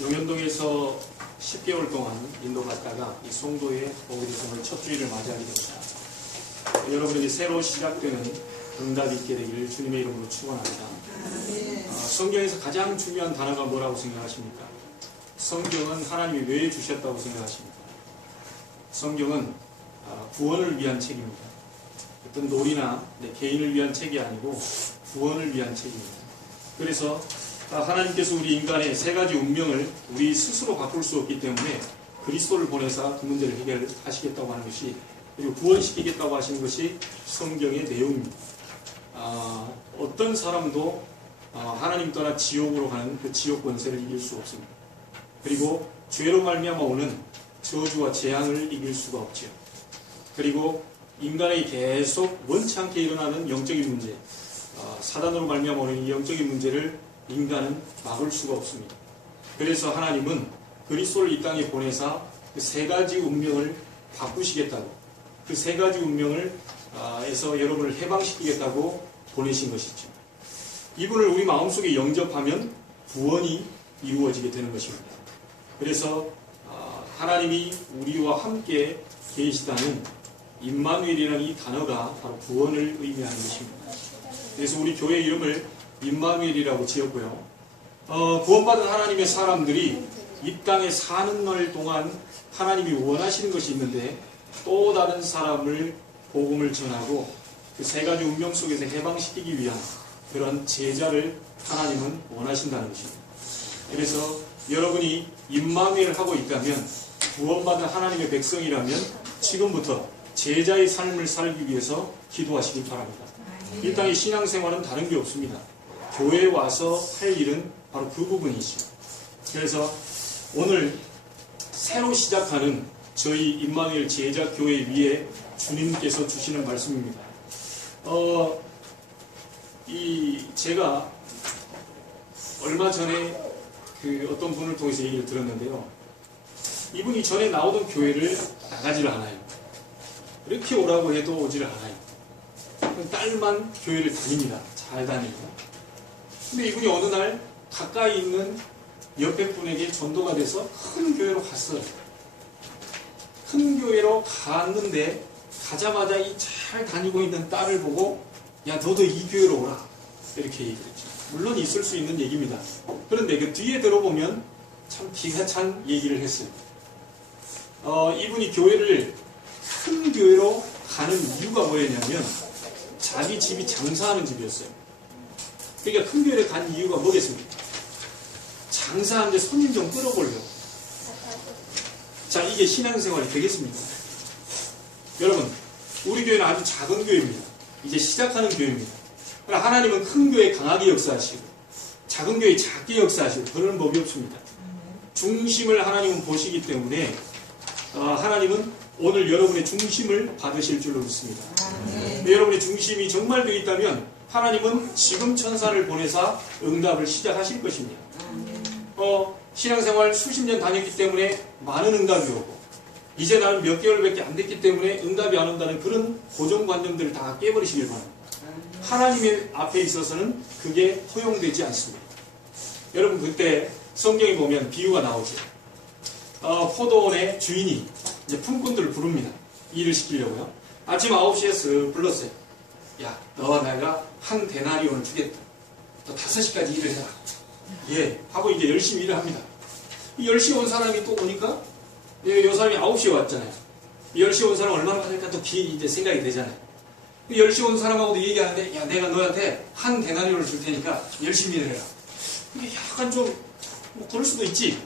용현동에서 10개월 동안 인도 갔다가 이 송도에 오게 돼서 오늘 첫 주일을 맞이하게 됩니다. 여러분에게 새로 시작되는 응답이 있게 되기를 주님의 이름으로 축원합니다. 성경에서 가장 중요한 단어가 뭐라고 생각하십니까? 성경은 하나님이 왜 주셨다고 생각하십니까? 성경은 구원을 위한 책입니다. 어떤 놀이나 개인을 위한 책이 아니고 구원을 위한 책입니다. 그래서 하나님께서 우리 인간의 세 가지 운명을 우리 스스로 바꿀 수 없기 때문에 그리스도를 보내사 그 문제를 해결하시겠다고 하는 것이, 그리고 구원시키겠다고 하시는 것이 성경의 내용입니다. 어떤 사람도 하나님 떠나 지옥으로 가는 그 지옥 권세를 이길 수 없습니다. 그리고 죄로 말미암아 오는 저주와 재앙을 이길 수가 없죠. 그리고 인간의 계속 원치 않게 일어나는 영적인 문제, 사단으로 말미암아 오는 이 영적인 문제를 인간은 막을 수가 없습니다. 그래서 하나님은 그리스도를 이 땅에 보내사 그 세 가지 운명을 바꾸시겠다고, 그 세 가지 운명을 에서 여러분을 해방시키겠다고 보내신 것이죠. 이분을 우리 마음속에 영접하면 구원이 이루어지게 되는 것입니다. 그래서 하나님이 우리와 함께 계시다는 임마누엘이라는 이 단어가 바로 구원을 의미하는 것입니다. 그래서 우리 교회 이름을 임마누엘이라고 지었고요. 구원받은 하나님의 사람들이 이 땅에 사는 날 동안 하나님이 원하시는 것이 있는데, 또 다른 사람을 복음을 전하고 그 세 가지 운명 속에서 해방시키기 위한 그런 제자를 하나님은 원하신다는 것입니다. 그래서 여러분이 임마누엘 하고 있다면, 구원받은 하나님의 백성이라면 지금부터 제자의 삶을 살기 위해서 기도하시기 바랍니다. 이 땅의 신앙생활은 다른 게 없습니다. 교회에 와서 할 일은 바로 그 부분이죠. 그래서 오늘 새로 시작하는 저희 임마누엘 제자 교회 위에 주님께서 주시는 말씀입니다. 제가 얼마 전에 어떤 분을 통해서 얘기를 들었는데요. 이분이 전에 나오던 교회를 나가지를 않아요. 이렇게 오라고 해도 오지를 않아요. 딸만 교회를 다닙니다. 잘 다니고. 근데 이분이 어느 날 가까이 있는 옆에 분에게 전도가 돼서 큰 교회로 갔어요. 큰 교회로 갔는데 가자마자 이 잘 다니고 있는 딸을 보고, 야, 너도 이 교회로 오라, 이렇게 얘기했죠. 물론 있을 수 있는 얘기입니다. 그런데 그 뒤에 들어보면 참 기가 찬 얘기를 했어요. 이분이 교회를, 큰 교회로 가는 이유가 뭐였냐면 자기 집이 장사하는 집이었어요. 그러니까 큰 교회를 간 이유가 뭐겠습니까? 장사하는데 손님 좀 끌어보려고. 자, 이게 신앙생활이 되겠습니까? 여러분, 우리 교회는 아주 작은 교회입니다. 이제 시작하는 교회입니다. 그러나 하나님은 큰 교회 강하게 역사하시고 작은 교회 작게 역사하시고 그런 법이 없습니다. 중심을 하나님은 보시기 때문에 하나님은 오늘 여러분의 중심을 받으실 줄로 믿습니다. 여러분의 중심이 정말 되어 있다면 하나님은 지금 천사를 보내사 응답을 시작하실 것입니다. 신앙생활 수십 년 다녔기 때문에 많은 응답이 오고, 이제 나는 몇 개월밖에 안 됐기 때문에 응답이 안 온다는 그런 고정관념들을 다 깨버리시길 바랍니다. 하나님의 앞에 있어서는 그게 허용되지 않습니다. 여러분, 그때 성경에 보면 비유가 나오죠. 포도원의 주인이 이제 품꾼들을 부릅니다. 일을 시키려고요. 아침 9시에 쓱 불렀어요. 야, 너와 내가 한 데나리온을 주겠다. 너 5시까지 일을 해라. 예, 하고 이제 열심히 일을 합니다. 10시에 온 사람이 또 오니까, 이 사람이 9시에 왔잖아요. 10시에 온 사람 얼마나 받을까 또 이제 생각이 되잖아요. 10시에 온 사람하고도 얘기하는데, 야, 내가 너한테 한 데나리온을 줄 테니까 열심히 일을 해라. 이게 약간 좀, 그럴 수도 있지.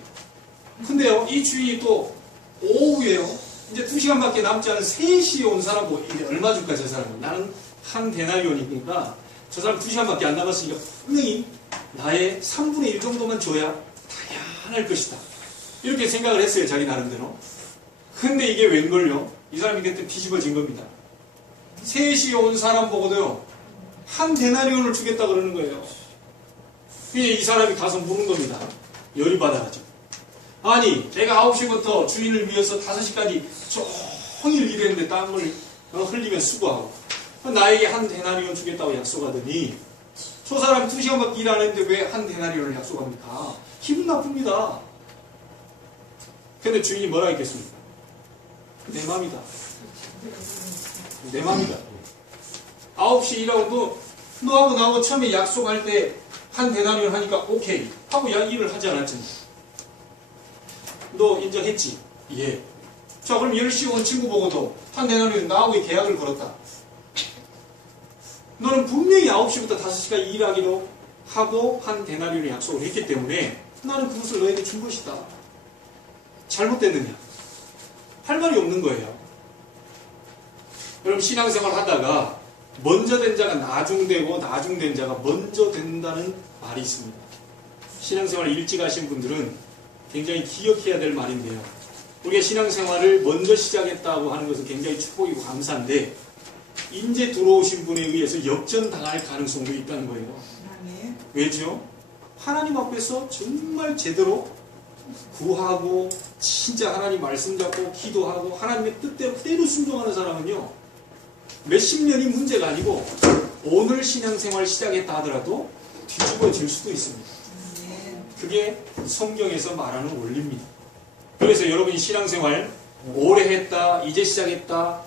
근데요, 이 주인이 또 오후에요, 이제 2시간밖에 남지 않은 3시에 온 사람하고 이게 얼마 줄까, 저 사람은. 나는 한 데나리온이니까 저 사람 2시간밖에 안 남았으니까 분명히 나의 3분의 1 정도만 줘야 다양할 것이다. 이렇게 생각을 했어요, 자기 나름대로. 근데 이게 웬걸요? 이 사람이 그때 뒤집어진 겁니다. 3시에 온 사람 보고도요, 한 데나리온을 주겠다 그러는 거예요. 이 사람이 가서 물은 겁니다. 열이 받아가지고. 아니, 내가 9시부터 주인을 위해서 5시까지 종일 일했는데 땀을 흘리면 수고하고, 나에게 한 데나리온 주겠다고 약속하더니 저 사람 2시간밖에 일 안 했는데 왜 한 데나리온을 약속합니까? 기분 나쁩니다. 근데 주인이 뭐라 했겠습니까? 내 맘이다. 내 맘이다. 9시 일하고 너하고 나하고 처음에 약속할 때 한 데나리온 하니까 오케이 하고 일을 하지 않았잖아. 너 인정했지? 예. 자, 그럼 10시 온 친구 보고도 한 데나리온 나하고 계약을 걸었다. 너는 분명히 9시부터 5시까지 일하기로 하고 한 데나리온을 약속을 했기 때문에 나는 그것을 너에게 준 것이다. 잘못됐느냐? 할 말이 없는 거예요. 여러분 신앙생활 하다가 먼저 된 자가 나중되고 나중된 자가 먼저 된다는 말이 있습니다. 신앙생활을 일찍 하신 분들은 굉장히 기억해야 될 말인데요. 우리가 신앙생활을 먼저 시작했다고 하는 것은 굉장히 축복이고 감사한데 인제 들어오신 분에 의해서 역전당할 가능성도 있다는 거예요. 왜죠? 하나님 앞에서 정말 제대로 구하고 진짜 하나님 말씀 잡고 기도하고 하나님의 뜻대로 그대로 순종하는 사람은요. 몇십 년이 문제가 아니고 오늘 신앙생활 시작했다 하더라도 뒤집어질 수도 있습니다. 그게 성경에서 말하는 원리입니다. 그래서 여러분이 신앙생활 오래 했다, 이제 시작했다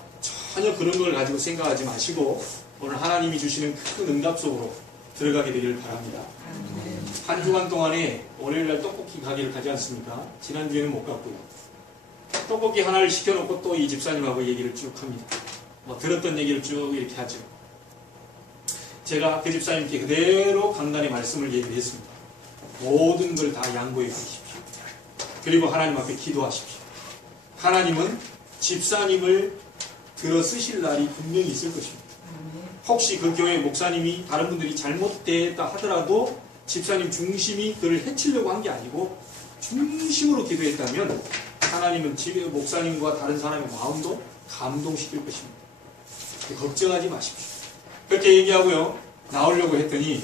전혀 그런 걸 가지고 생각하지 마시고 오늘 하나님이 주시는 큰 응답 속으로 들어가게 되기를 바랍니다. 한 주간 동안에 월요일날 떡볶이 가게를 가지 않습니까? 지난주에는 못 갔고요. 떡볶이 하나를 시켜놓고 또 이 집사님하고 얘기를 쭉 합니다. 뭐 들었던 얘기를 쭉 이렇게 하죠. 제가 그 집사님께 그대로 간단히 말씀을 얘기를 했습니다. 모든 걸 다 양보해 주십시오. 그리고 하나님 앞에 기도하십시오. 하나님은 집사님을 들어 쓰실 날이 분명히 있을 것입니다. 혹시 그 교회 목사님이 다른 분들이 잘못됐다 하더라도 집사님 중심이 그를 해치려고 한 게 아니고 중심으로 기도했다면 하나님은 목사님과 다른 사람의 마음도 감동시킬 것입니다. 걱정하지 마십시오. 그렇게 얘기하고요. 나오려고 했더니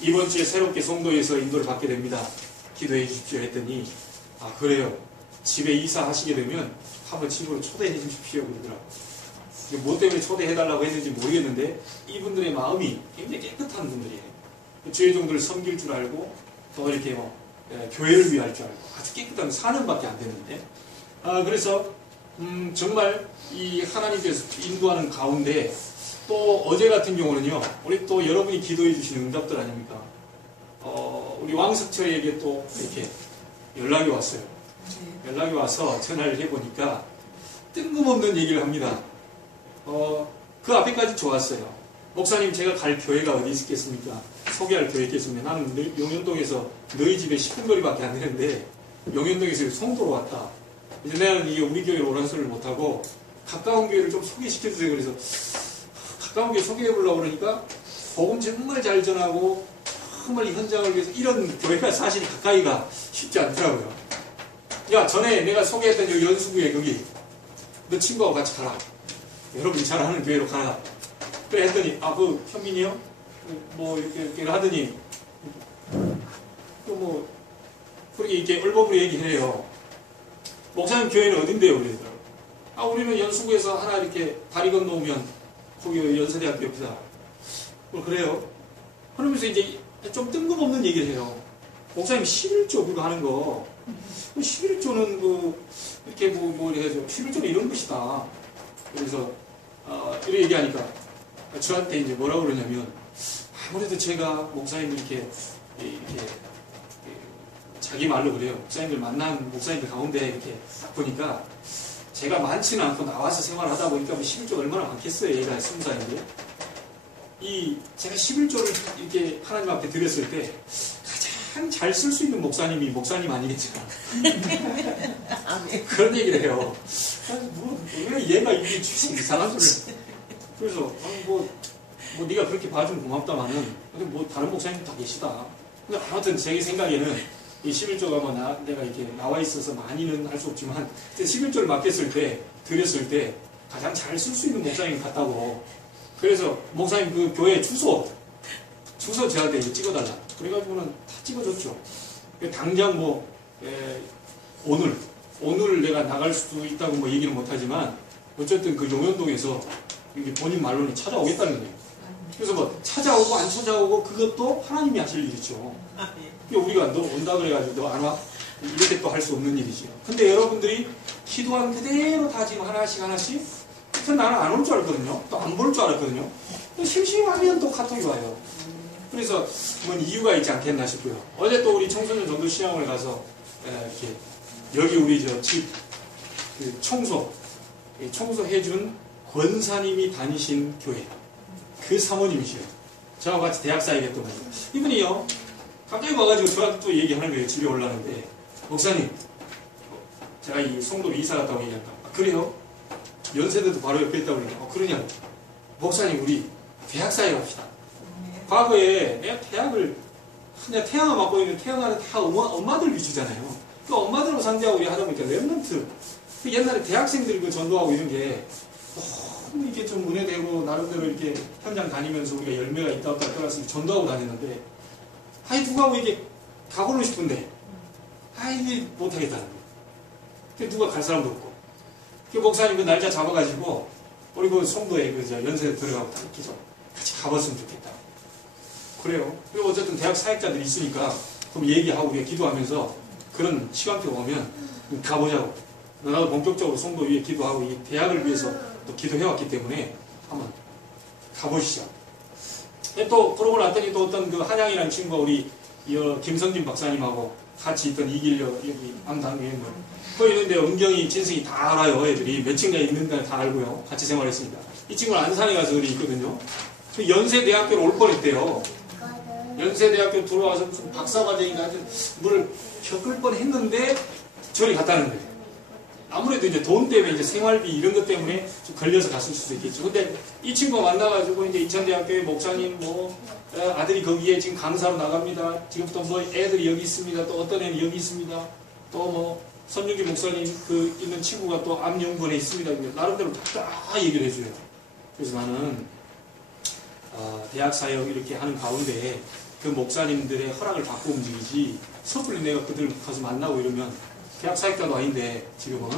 이번 주에 새롭게 송도에서 인도를 받게 됩니다. 기도해 주십시오 했더니 아 그래요. 집에 이사하시게 되면 한번 집으로 초대해 주십시오 그러더라고요. 뭐 때문에 초대해달라고 했는지 모르겠는데 이분들의 마음이 굉장히 깨끗한 분들이에요. 주의종들을 섬길 줄 알고 또 이렇게 뭐 교회를 위할 줄 알고 아주 깨끗한 사는 밖에 안 되는데 그래서 정말 이 하나님께서 인도하는 가운데 또 어제 같은 경우는요 우리 또 여러분이 기도해 주시는 응답들 아닙니까? 우리 왕석철에게 또 이렇게 연락이 왔어요. 연락이 와서 전화를 해보니까 뜬금없는 얘기를 합니다. 그 앞에까지 좋았어요. 목사님 제가 갈 교회가 어디 있겠습니까? 소개할 교회 있겠습니까? 나는 용현동에서 너희 집에 10분 거리밖에 안 되는데 용현동에서 송도로 왔다. 이제 나는 이게 우리 교회로 오라는 소리를 못하고 가까운 교회를 좀 소개시켜주세요. 그래서 가까운 교회 소개해보려고 그러니까 복음 정말 잘 전하고 정말 이 현장을 위해서 이런 교회가 사실 가까이가 쉽지 않더라고요. 야 전에 내가 소개했던 여기 연수구에 거기 너 친구하고 같이 가라. 여러분이 잘 아는 교회로 가라. 그래 했더니 그 현민이요? 뭐 이렇게 하더니 또 뭐 그렇게 이렇게 얼버무리 얘기를 해요. 목사님 교회는 어딘데요? 그러더라고요. 우리는 연수구에서 하나 이렇게 다리 건너오면 거기 연세대학교 옆이다. 그래요? 그러면서 이제 좀 뜬금없는 얘기를 해요. 목사님 11조 그거 하는 거 11조는 이렇게 이렇게 해서 11조는 이런 것이다. 그래서 이렇게 얘기하니까 저한테 이제 뭐라고 그러냐면 아무래도 제가 목사님들 이렇게 자기 말로 그래요. 목사님들 만난 목사님들 가운데 이렇게 딱 보니까 제가 많지는 않고 나와서 생활하다 보니까 11조 얼마나 많겠어요. 얘가 20살인데 제가 11조를 이렇게 하나님 앞에 드렸을 때 가장 잘 쓸 수 있는 목사님이 목사님 아니겠냐. 그런 얘기를 해요. 왜 얘가 이게 이상한 소리를. 그래서 뭐 네가 그렇게 봐주면 고맙다마는 뭐 다른 목사님도 다 계시다. 근데 아무튼 제 생각에는 이 11조가 내가 이렇게 나와 있어서 많이는 할 수 없지만 11조를 맡겼을 때 드렸을 때 가장 잘 쓸 수 있는 목사님 같다고. 그래서 목사님 그 교회 주소 저한테 찍어달라. 그래가지고는 다 찍어줬죠. 당장 오늘 내가 나갈 수도 있다고 얘기는 못하지만 어쨌든 그 용현동에서 본인 말로는 찾아오겠다는 거예요. 그래서 뭐 찾아오고 안 찾아오고 그것도 하나님이 하실 일이죠. 우리가 너 온다 그래가지고 너 안 와? 이렇게 또 할 수 없는 일이죠. 근데 여러분들이 기도한 그대로 다 지금 하나씩 나는 안 올 줄 알았거든요. 또 안 볼 줄 알았거든요. 심심하면 또 카톡이 와요. 그래서 뭔 이유가 있지 않겠나 싶고요. 어제 또 우리 청소년 전도 시험을 가서 이렇게 여기 우리 저 집 그 청소해준 권사님이 다니신 교회 그 사모님이시요. 저하고 같이 대학 사이겠던 거예요. 이분이요 갑자기 와가지고 저한테 또 얘기하는 거예요. 집에 올라는데 목사님 제가 이 송도로 이사 갔다고 얘기한다. 그래요? 연세대도 바로 옆에 있다고 그러니까 그러냐고. 목사님 우리 대학 사이 갑시다. 과거에 내가 대학을 그냥 태양을 맡고 있는 태양아는 다 엄마들 위주잖아요. 그 엄마들하고 상대하고 우리 하다 보니까 랩런트 그 옛날에 대학생들이 그 전도하고 이런 게 너무 이게 좀 문외되고 나름대로 이렇게 현장 다니면서 우리가 열매가 있다 없다 떠나서 전도하고 다녔는데 누구하고 이게 가보고 싶은데 이게 못하겠다는 거예요. 누가 갈 사람도 없고 그 목사님 그 날짜 잡아가지고 우리 그 송도에 그 연세대 들어가고 다 이렇게 좀 같이 가봤으면 좋겠다. 그래요. 그리고 어쨌든 대학 사역자들이 있으니까 그럼 얘기하고 우리가 기도하면서 그런 시간표가 오면 가보자고. 나도 본격적으로 송도 위에 기도하고 이 대학을 위해서 또 기도해왔기 때문에 한번 가보시죠. 또 그러고 났더니 또 어떤 그 한양이라는 친구가 우리 김성진 박사님하고 같이 있던 이길려 여기 암당교회 거기 있는데 은경이 진승이 다 알아요. 애들이 몇 층가 있는데 다 알고요. 같이 생활했습니다. 이 친구는 안산에 가서 우리 있거든요. 연세대학교로 올 뻔했대요. 연세대학교 들어와서 무슨 박사과정인가 뭘 겪을 뻔했는데 저리 갔다는 거예요. 아무래도 이제 돈 때문에 이제 생활비 이런 것 때문에 좀 걸려서 갔을 수도 있겠죠. 근데 이 친구가 만나가지고 이제 이천대학교의 목사님 아들이 거기에 지금 강사로 나갑니다. 지금 또 뭐 애들이 여기 있습니다. 또 어떤 애는 여기 있습니다. 또 선윤기 목사님 그 있는 친구가 또 암연구원에 있습니다. 나름대로 다 얘기를 해줘요. 그래서 나는 대학 사역 이렇게 하는 가운데 그 목사님들의 허락을 받고 움직이지 섣불리 내가 그들 가서 만나고 이러면 대학 사역자도 아닌데 지금은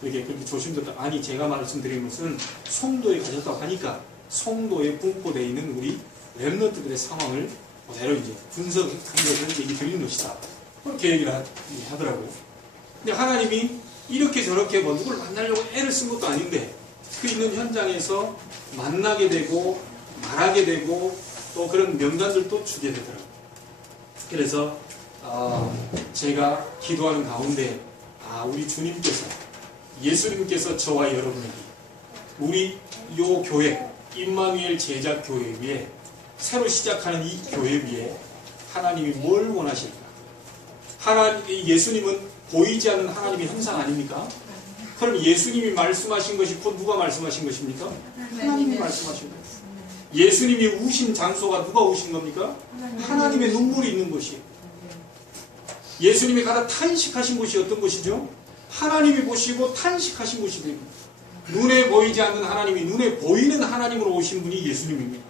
그렇게 조심스럽다. 아니 제가 말씀드리는 것은 송도에 가셨다고 하니까 송도에 분포되어 있는 우리 랩런트들의 상황을 그대로 이제 분석한 것을 얘기 드리는 것이다. 그렇게 얘기를 하더라고요. 근데 하나님이 이렇게 저렇게 누구를 만나려고 애를 쓴 것도 아닌데 그 있는 현장에서 만나게 되고 말하게 되고 또 그런 명단들도 주게 되더라고요. 그래서 제가 기도하는 가운데 우리 주님께서 예수님께서 저와 여러분에게 우리 요 교회 임마누엘 제자교회 위에 새로 시작하는 이 교회 위에 하나님이 뭘 원하실까? 예수님은 보이지 않는 하나님의 형상 아닙니까? 그럼 예수님이 말씀하신 것이 곧 누가 말씀하신 것입니까? 하나님이 말씀하신 거예요. 예수님이 우신 장소가 누가 우신 겁니까? 하나님의 눈물이 있는 곳이에요. 예수님이 가다 탄식하신 곳이 어떤 곳이죠? 하나님이 보시고 탄식하신 곳이 됩니다. 눈에 보이지 않는 하나님이 눈에 보이는 하나님으로 오신 분이 예수님입니다.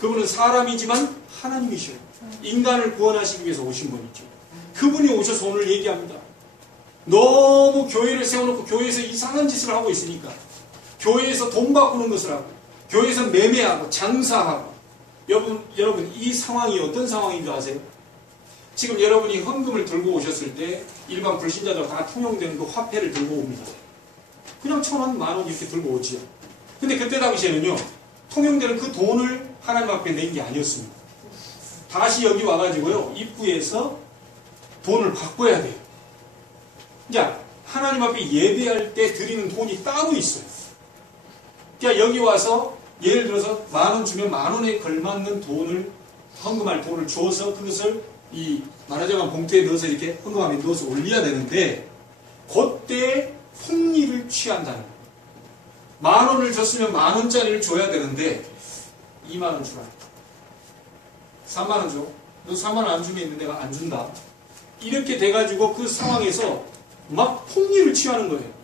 그분은 사람이지만 하나님이셔요. 인간을 구원하시기 위해서 오신 분이죠. 그분이 오셔서 오늘 얘기합니다. 너무 교회를 세워놓고 교회에서 이상한 짓을 하고 있으니까 교회에서 돈 바꾸는 것을 하고 교회에서 매매하고 장사하고 여러분 이 상황이 어떤 상황인 줄 아세요? 지금 여러분이 헌금을 들고 오셨을 때 일반 불신자들 다 통용되는 그 화폐를 들고 옵니다. 그냥 1,000원, 10,000원 이렇게 들고 오지요. 근데 그때 당시에는요. 통용되는 그 돈을 하나님 앞에 낸 게 아니었습니다. 다시 여기 와가지고요. 입구에서 돈을 바꿔야 돼요. 자, 하나님 앞에 예배할 때 드리는 돈이 따로 있어요. 그러니까 여기 와서 예를 들어서 10,000원 주면 10,000원에 걸맞는 돈을 헌금할 돈을 주어서 그것을 이 말하자면 봉투에 넣어서 이렇게 헌금함에 넣어서 올려야 되는데 그때 폭리를 취한다는 거예요. 10,000원을 줬으면 10,000원짜리를 줘야 되는데 20,000원 주라. 30,000원 줘. 너 30,000원 안 주면 있는데 내가 안 준다. 이렇게 돼가지고 그 상황에서 막 폭리를 취하는 거예요.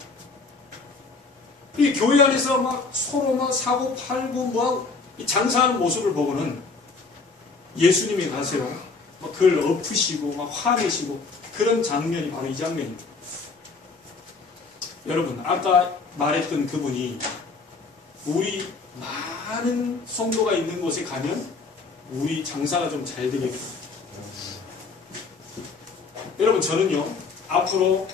이 교회 안에서 막 서로 막 사고 팔고 장사하는 모습을 보고는 예수님이 가세요. 막 그걸 엎으시고 막 화내시고 그런 장면이 바로 이 장면입니다. 여러분 아까 말했던 그분이 우리 많은 성도가 있는 곳에 가면 우리 장사가 좀 잘 되게 됩니다. 여러분, 저는요, 앞으로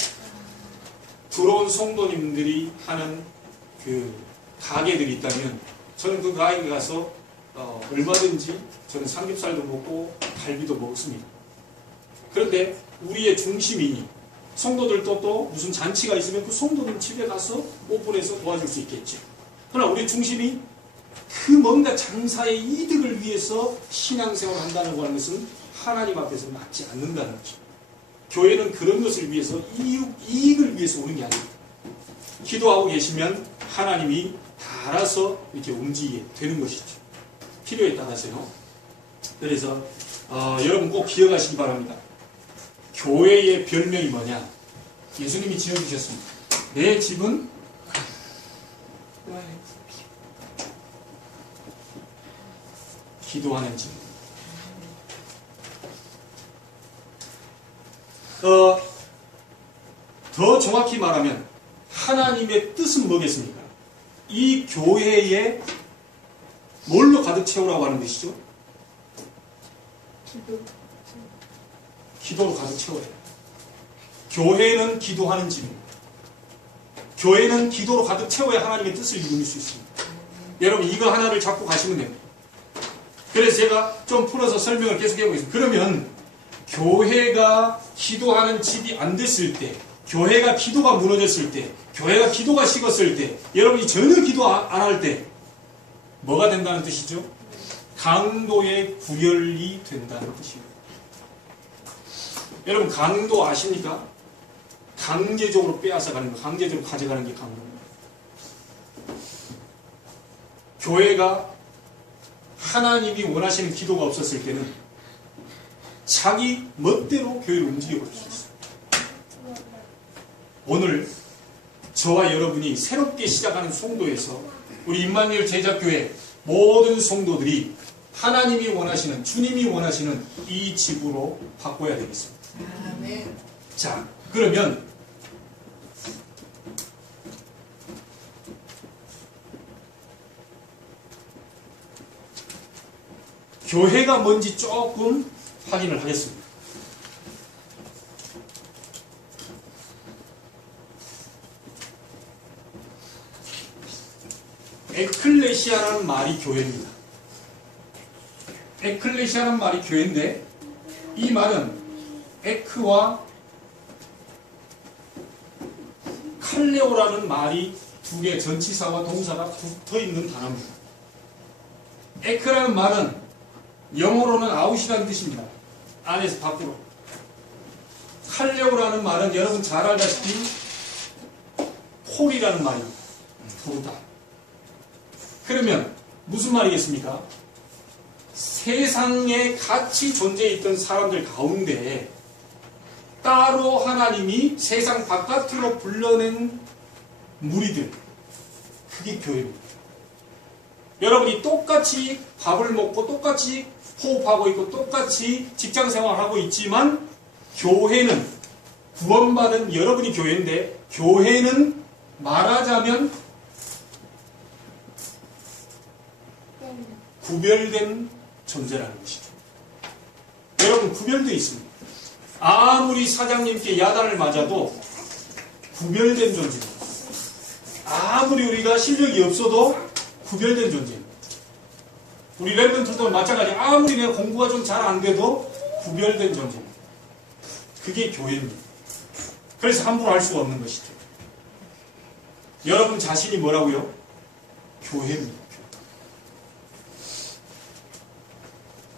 들어온 성도님들이 하는 그 가게들이 있다면 저는 그 가게에 가서 얼마든지 저는 삼겹살도 먹고 갈비도 먹습니다. 그런데 우리의 중심이 성도들도 또 무슨 잔치가 있으면 그 성도들 집에 가서 오픈해서 도와줄 수 있겠죠. 그러나 우리 중심이 그 뭔가 장사의 이득을 위해서 신앙생활을 한다는 하는 것은 하나님 앞에서 맞지 않는다는 거죠. 교회는 그런 것을 위해서 이익을 위해서 오는 게 아닙니다. 기도하고 계시면 하나님이 다 알아서 이렇게 움직이게 되는 것이죠. 필요에 따라서요. 그래서 여러분 꼭 기억하시기 바랍니다. 교회의 별명이 뭐냐? 예수님이 지어주셨습니다. 내 집은 기도하는 집. 더 정확히 말하면 하나님의 뜻은 뭐겠습니까? 이 교회에 뭘로 가득 채우라고 하는 것이죠? 기도로 가득 채워야 해요. 교회는 기도하는 집입니다. 교회는 기도로 가득 채워야 하나님의 뜻을 이룰 수 있습니다. 여러분, 이거 하나를 잡고 가시면 됩니다. 그래서 제가 좀 풀어서 설명을 계속 해보겠습니다. 그러면 교회가 기도하는 집이 안 됐을 때, 교회가 기도가 무너졌을 때, 교회가 기도가 식었을 때, 여러분이 전혀 기도 안 할 때 뭐가 된다는 뜻이죠? 강도의 구별이 된다는 뜻입니다. 여러분, 강도 아십니까? 강제적으로 빼앗아가는 거, 강제적으로 가져가는 게 강도입니다. 교회가 하나님이 원하시는 기도가 없었을 때는 자기 멋대로 교회를 움직여버릴 수 있어요. 오늘 저와 여러분이 새롭게 시작하는 송도에서 우리 임마누엘 제자교회 모든 성도들이 하나님이 원하시는, 주님이 원하시는 이 집으로 바꿔야 되겠습니다. 아멘. 자, 그러면 교회가 뭔지 조금 확인을 하겠습니다. 에클레시아라는 말이 교회입니다. 에클레시아라는 말이 교회인데 이 말은 에크와 칼레오라는 말이 두 개의 전치사와 동사가 붙어 있는 단어입니다. 에크라는 말은 영어로는 아웃이라는 뜻입니다. 안에서 밖으로. 칼레오라는 말은 여러분 잘 알다시피 콜이라는 말입니다. 부르다. 그러면 무슨 말이겠습니까? 세상에 같이 존재해 있던 사람들 가운데 따로 하나님이 세상 바깥으로 불러낸 무리들, 그게 교회입니다. 여러분이 똑같이 밥을 먹고 똑같이 호흡하고 있고 똑같이 직장생활하고 있지만 교회는 구원받은 여러분이 교회인데 교회는 말하자면 구별된 존재라는 것이죠. 여러분 구별되어 있습니다. 아무리 사장님께 야단을 맞아도 구별된 존재입니다. 아무리 우리가 실력이 없어도 구별된 존재입니다. 우리 랩런트도 마찬가지. 아무리 내가 공부가 좀 잘 안 돼도 구별된 존재입니다. 그게 교회입니다. 그래서 함부로 할 수가 없는 것이죠. 여러분 자신이 뭐라고요? 교회입니다.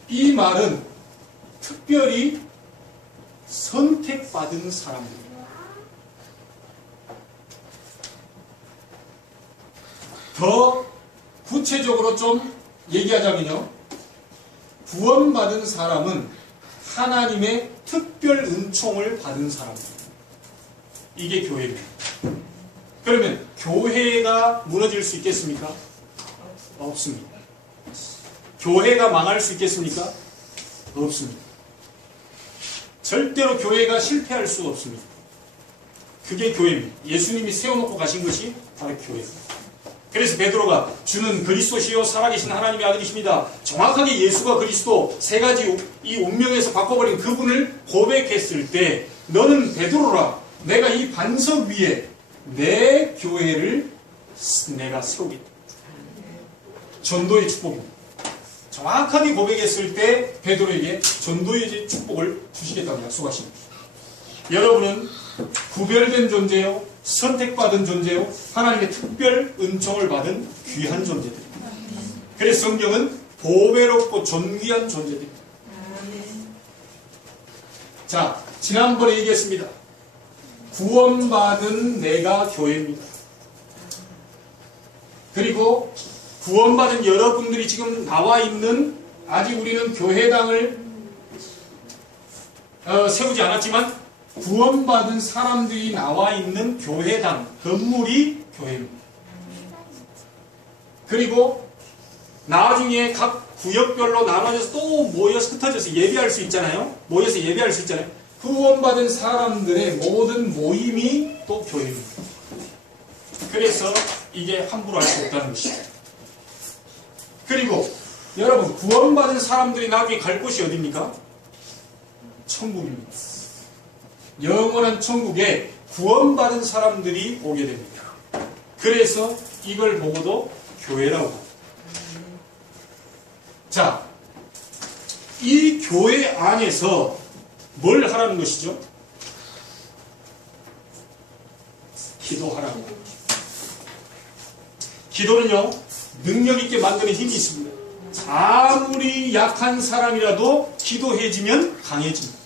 이 말은 특별히 선택받은 사람입니다. 더 구체적으로 좀 얘기하자면요. 구원받은 사람은 하나님의 특별 은총을 받은 사람입니다. 이게 교회입니다. 그러면 교회가 무너질 수 있겠습니까? 없습니다. 교회가 망할 수 있겠습니까? 없습니다. 절대로 교회가 실패할 수 없습니다. 그게 교회입니다. 예수님이 세워놓고 가신 것이 바로 교회입니다. 그래서 베드로가 주는 그리스도시요 살아계신 하나님의 아들이십니다. 정확하게 예수가 그리스도 세 가지 이 운명에서 바꿔버린 그분을 고백했을 때 너는 베드로라. 내가 이 반석 위에 내 교회를 내가 세우겠다. 전도의 축복입니다. 정확하게 고백했을 때 베드로에게 전도의 축복을 주시겠다고 약속하십니다. 여러분은 구별된 존재요, 선택받은 존재요, 하나님의 특별 은총을 받은 귀한 존재들입니다. 그래서 성경은 보배롭고 존귀한 존재들입니다. 자, 지난번에 얘기했습니다. 구원받은 내가 교회입니다. 그리고 구원받은 여러분들이 지금 나와 있는, 아직 우리는 교회당을 세우지 않았지만 구원받은 사람들이 나와 있는 교회당, 건물이 교회입니다. 그리고 나중에 각 구역별로 나눠져서 또 모여서 흩어져서 예배할 수 있잖아요. 모여서 예배할 수 있잖아요. 구원받은 사람들의 모든 모임이 또 교회입니다. 그래서 이게 함부로 할 수 없다는 것이죠. 그리고 여러분, 구원받은 사람들이 나중에 갈 곳이 어디입니까? 천국입니다. 영원한 천국에 구원받은 사람들이 오게 됩니다. 그래서 이걸 보고도 교회라고 합니다. 자, 이 교회 안에서 뭘 하라는 것이죠? 기도하라고. 기도는요, 능력 있게 만드는 힘이 있습니다. 아무리 약한 사람이라도 기도해지면 강해집니다.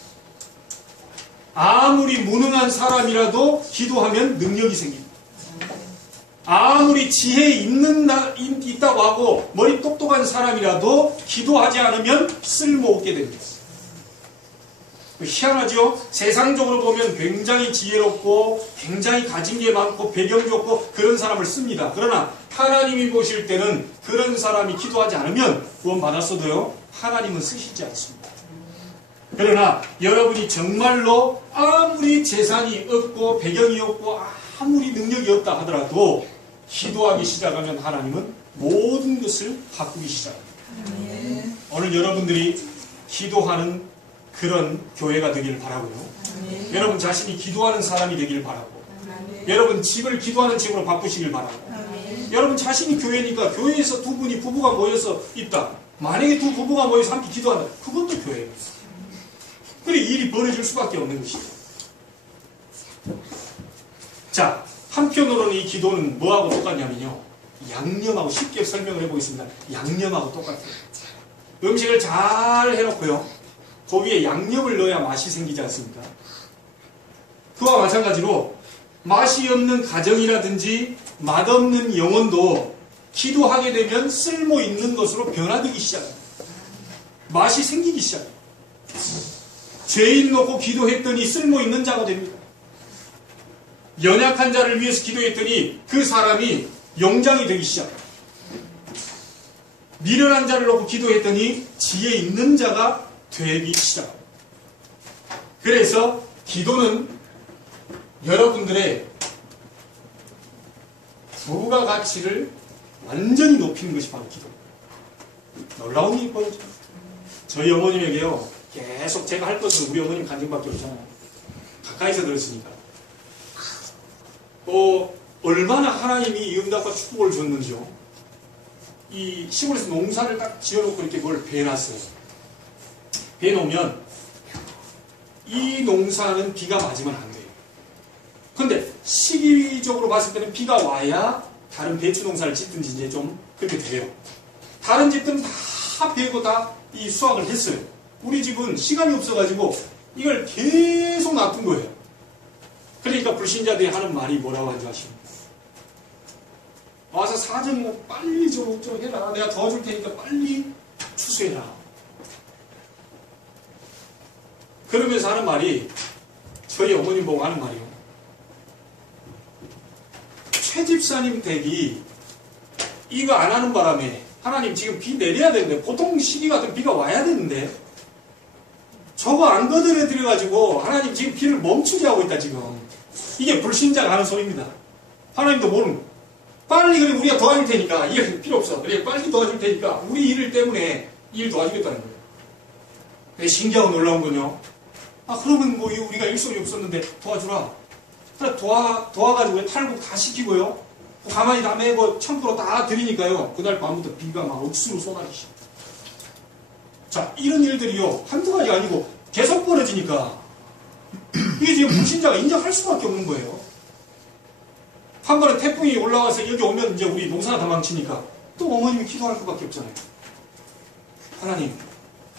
아무리 무능한 사람이라도 기도하면 능력이 생깁니다. 아무리 지혜 있다고 하고 머리 똑똑한 사람이라도 기도하지 않으면 쓸모없게 됩니다. 희한하죠? 세상적으로 보면 굉장히 지혜롭고 굉장히 가진 게 많고 배경 좋고 그런 사람을 씁니다. 그러나 하나님이 보실 때는 그런 사람이 기도하지 않으면 구원받았어도요, 하나님은 쓰시지 않습니다. 그러나 여러분이 정말로 아무리 재산이 없고 배경이 없고 아무리 능력이 없다 하더라도 기도하기 시작하면 하나님은 모든 것을 바꾸기 시작합니다. 오늘 여러분들이 기도하는 그런 교회가 되기를 바라고요. 여러분 자신이 기도하는 사람이 되기를 바라고, 여러분 집을 기도하는 집으로 바꾸시길 바라고, 여러분 자신이 교회니까 교회에서 두 분이 부부가 모여서 있다. 만약에 두 부부가 모여서 함께 기도한다. 그것도 교회입니다. 그래 일이 벌어질 수밖에 없는 것이죠. 자, 한편으로는 이 기도는 뭐하고 똑같냐면요, 양념하고, 쉽게 설명을 해보겠습니다. 양념하고 똑같아요. 음식을 잘 해놓고요, 그 위에 양념을 넣어야 맛이 생기지 않습니까? 그와 마찬가지로 맛이 없는 가정이라든지 맛없는 영혼도 기도하게 되면 쓸모있는 것으로 변화되기 시작합니다. 맛이 생기기 시작합니다. 죄인 놓고 기도했더니 쓸모있는 자가 됩니다. 연약한 자를 위해서 기도했더니 그 사람이 용장이 되기 시작합니다. 미련한 자를 놓고 기도했더니 지혜 있는 자가 되기 시작합니다. 그래서 기도는 여러분들의 부가가치를 완전히 높이는 것이 바로 기도입니다. 놀라운 일이 벌어져요. 저희 어머님에게요, 계속 제가 할 것은 우리 어머님 간증밖에 없잖아요. 가까이서 들었으니까. 얼마나 하나님이 응답과 축복을 줬는지요. 이 시골에서 농사를 딱 지어놓고 이렇게 뭘 베어놨어요. 베어놓으면 이 농사는 비가 맞으면 안 돼요. 근데 시기적으로 봤을 때는 비가 와야 다른 배추 농사를 짓든지 이제 좀 그렇게 돼요. 다른 집들은 다 베고 다 이 수확을 했어요. 우리 집은 시간이 없어가지고 이걸 계속 놔둔 거예요. 그러니까 불신자들이 하는 말이 뭐라고 하는지 아십니까? 와서 사정이나 빨리 좀 해라. 내가 도와줄 테니까 빨리 추수해라. 그러면서 하는 말이, 저희 어머님 보고 하는 말이요, 최 집사님 댁이 이거 안 하는 바람에 하나님 지금 비 내려야 되는데, 보통 시기 같은 비가 와야 되는데 저거 안 거들어들여가지고 하나님 지금 비를 멈추게 하고 있다 지금. 이게 불신자가 하는 소리입니다. 하나님도 모르는. 빨리 그래 우리가 도와줄 테니까 이게 필요 없어. 그래 빨리 도와줄 테니까 우리 일 때문에 일 도와주겠다는 거예요. 근데 신기하고 놀라운 건요. 아 그러면 뭐 우리가 일손이 없었는데 도와주라. 그래 도와가지고 탈북 다 시키고요. 가만히 남의 거 청포로 다 드리니까요. 그날 밤부터 비가 막 억수로 쏟아지시. 자 이런 일들이요 한두 가지 아니고 계속 벌어지니까 이게 지금 불신자가 인정할 수밖에 없는 거예요. 한 번에 태풍이 올라와서 여기 오면 이제 우리 농사가 다 망치니까 또 어머님이 기도할 수밖에 없잖아요. 하나님,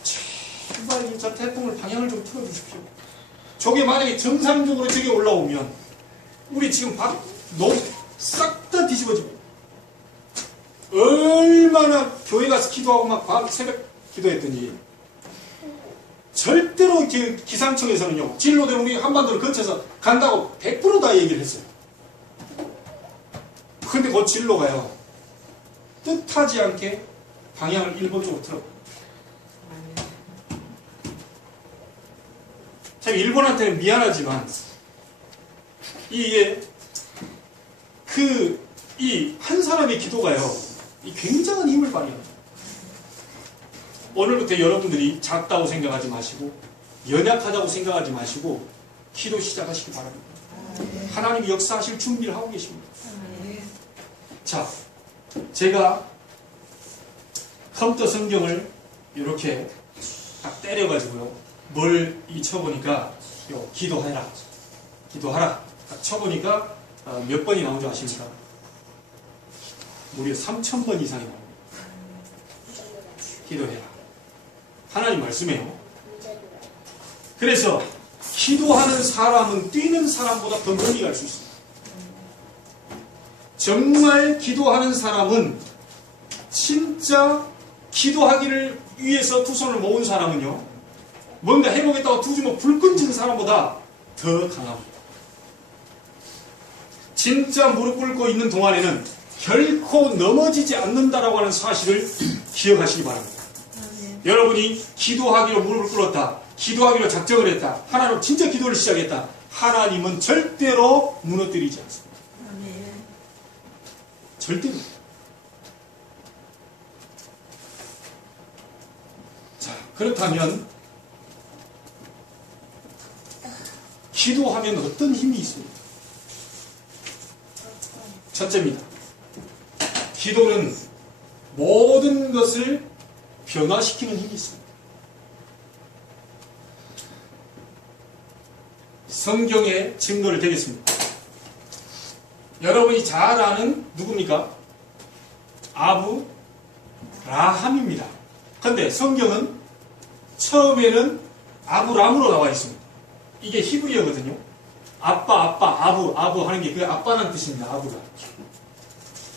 제발 저 태풍을 방향을 좀 틀어주십시오. 저게 만약에 정상적으로 저기 올라오면 우리 지금 싹 다 뒤집어지고 얼마나 교회 가서 기도하고 막 새벽 기도했더니 절대로 기상청에서는요 진로대로 우리 한반도를 거쳐서 간다고 100% 다 얘기를 했어요. 근데 그 진로가요 뜻하지 않게 방향을 일본 쪽으로 틀어버려요. 참 일본한테는 미안하지만 이게 이 한 사람의 기도가요 이 굉장한 힘을 발휘합니다. 오늘부터 여러분들이 작다고 생각하지 마시고 연약하다고 생각하지 마시고 기도 시작하시기 바랍니다. 하나님이 역사하실 준비를 하고 계십니다. 자, 제가 컴퓨터 성경을 이렇게 딱 때려가지고요 뭘 쳐보니까 기도하라 딱 쳐보니까 몇 번이 나오죠 아십니까? 무려 3,000번 이상이 나옵니다. 기도해라. 하나님 말씀이에요. 그래서 기도하는 사람은 뛰는 사람보다 더 멀리 갈 수 있습니다. 정말 기도하는 사람은 진짜 기도하기를 위해서 두 손을 모은 사람은요 뭔가 해보겠다고 두 주먹 불 끈진 사람보다 더 강합니다. 진짜 무릎 꿇고 있는 동안에는 결코 넘어지지 않는다라고 하는 사실을 기억하시기 바랍니다. 여러분이 기도하기로 무릎을 꿇었다. 기도하기로 작정을 했다. 하나님 진짜 기도를 시작했다. 하나님은 절대로 무너뜨리지 않습니다. 절대로. 자, 그렇다면 기도하면 어떤 힘이 있습니까? 첫째입니다. 기도는 모든 것을 변화시키는 힘이 있습니다. 성경의 증거를 대겠습니다. 여러분이 잘 아는 누굽니까? 아브라함입니다. 그런데 성경은 처음에는 아브람으로 나와 있습니다. 이게 히브리어거든요. 아빠, 아부 하는 게 그 아빠라는 뜻입니다. 아브가.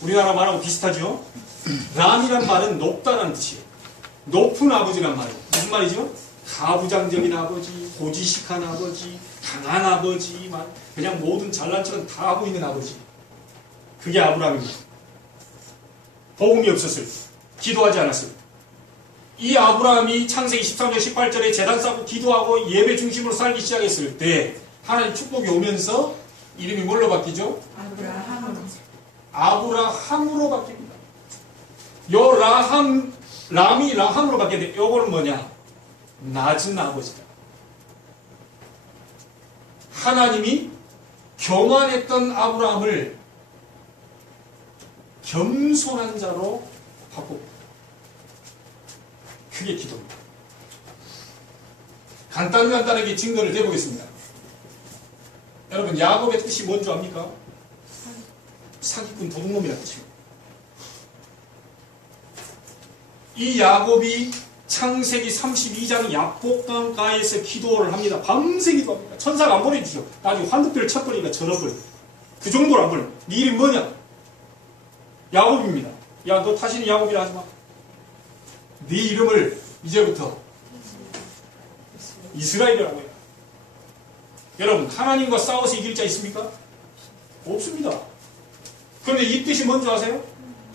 우리나라 말하고 비슷하죠? 람이란 말은 높다라는 뜻이에요. 높은 아버지란 말이에요. 무슨 말이죠? 가부장적인 아버지, 고지식한 아버지, 강한 아버지, 그냥 모든 잘난 척은 다 하고 있는 아버지. 그게 아브람입니다. 복음이 없었어요. 기도하지 않았어요. 이 아브라함이 창세기 13장 18절에 제단 쌓고 기도하고 예배 중심으로 살기 시작했을 때 하나님 축복이 오면서 이름이 뭘로 바뀌죠? 아브라함으로 바뀝니다. 요 람이 라함으로 바뀌는데 요거는 뭐냐? 낮은 아버지다. 하나님이 교만했던 아브라함을 겸손한 자로 바꾸고 그게 기도입니다. 간단하게 증거를 대보겠습니다. 여러분 야곱의 뜻이 뭔지 압니까? 사기꾼 도둑놈이라는 뜻입니다. 이 야곱이 창세기 32장 야복강가에서 기도를 합니다. 밤새 기도합니다. 천사가 안 보내주죠. 나중에 환두뼈를 쳐버리니까 절어버려. 그 정도로 안 보내. 네 이름이 뭐냐? 야곱입니다. 야, 너 다시는 야곱이라 하지 마. 네 이름을 이제부터 이스라엘이라고 해요. 여러분, 하나님과 싸워서 이길 자 있습니까? 없습니다. 그런데 이 뜻이 뭔지 아세요?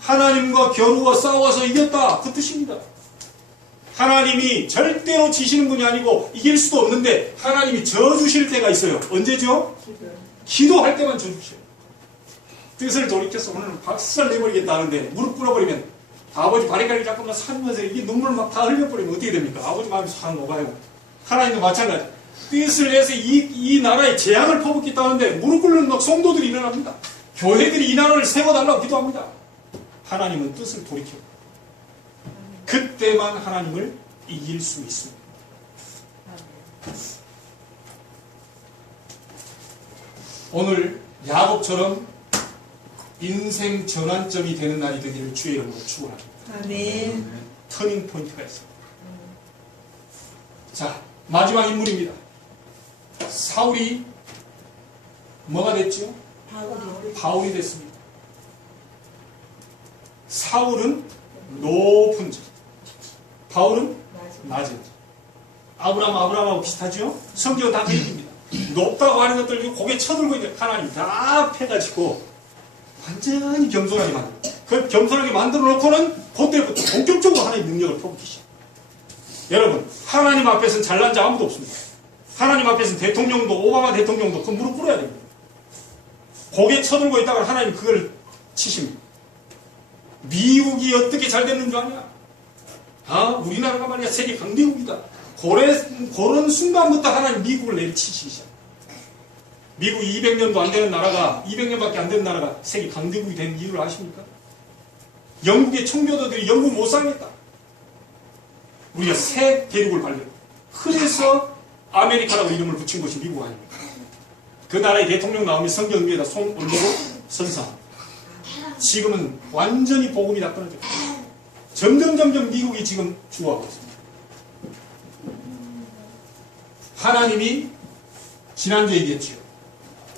하나님과 겨루어 싸워서 이겼다. 그 뜻입니다. 하나님이 절대로 지시는 분이 아니고 이길 수도 없는데 하나님이 져주실 때가 있어요. 언제죠? 기도할 때만 져주셔요. 뜻을 돌이켜서 오늘 박살 내버리겠다 하는데 무릎 꿇어버리면 아버지 바리가리 잡고만 살면서 이게 눈물 막 다 흘려버리면 어떻게 됩니까? 아버지 마음이 싹 녹아요. 하나님도 마찬가지. 뜻을 내서 이 나라에 재앙을 퍼붓겠다는데 무릎 꿇는 막 성도들이 일어납니다. 교회들이 이 나라를 세워달라고 기도합니다. 하나님은 뜻을 돌이켜. 그때만 하나님을 이길 수 있습니다. 오늘 야곱처럼 인생 전환점이 되는 날이 되기를 주의 이름으로 축원합니다. 아멘. 터닝 포인트가 있습니다. 자, 마지막 인물입니다. 사울이 뭐가 됐죠? 바울이 됐습니다. 사울은 높은 자, 바울은 낮은 자. 아브라함하고 비슷하죠? 성경은 다 그 얘기입니다. 높다고 하는 것들 고개 쳐들고 있는데 하나님 다 패가지고 완전히 겸손하게 만들어. 그 겸손하게 만들어 놓고는 그때부터 본격적으로 하나님의 능력을 퍼붓기 시작. 여러분, 하나님 앞에서는 잘난 자 아무도 없습니다. 하나님 앞에서는 대통령도 오바마 대통령도 그 무릎 꿇어야 됩니다. 고개 쳐들고 있다가 하나님 그걸 치십니다. 미국이 어떻게 잘 됐는 줄 아냐? 우리나라가 말이야 세계 강대국이다. 그런 순간부터 하나님 미국을 내리치시기 시작. 미국이 200년도 안 되는 나라가 200년밖에 안 되는 나라가 세계 강대국이 된 이유를 아십니까? 영국의 청교도들이 영국 못 살겠다. 우리가 새 대륙을 발견. 그래서 아메리카라고 이름을 붙인 것이 미국 아닙니까? 그 나라의 대통령 나오면 성경 위에다 손 올리고 선사합니다. 지금은 완전히 복음이 다 끊어져. 점점 미국이 지금 죽어가고 있습니다. 하나님이 지난주에 얘기했죠.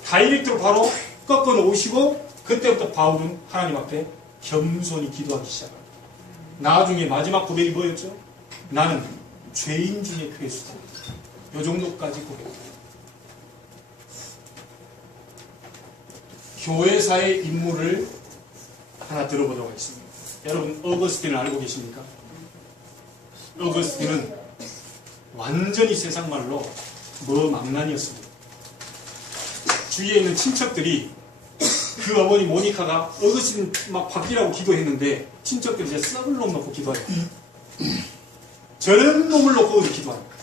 다이렉트로 바로 꺾어 놓으시고 그때부터 바울은 하나님 앞에 겸손히 기도하기 시작합니다. 나중에 마지막 고백이 뭐였죠? 나는 죄인 중에 괴수다. 이 정도까지 고백합니다. 교회사의 인물을 하나 들어보도록 하겠습니다. 여러분, 어거스틴을 알고 계십니까? 어거스틴은 완전히 세상말로 망난이었습니다. 주위에 있는 친척들이 그 어머니 모니카가 어거스틴 막 바뀌라고 기도했는데 친척들이 이제 썩을 놈 놓고 기도해요. 저런 놈을 놓고 기도합니다.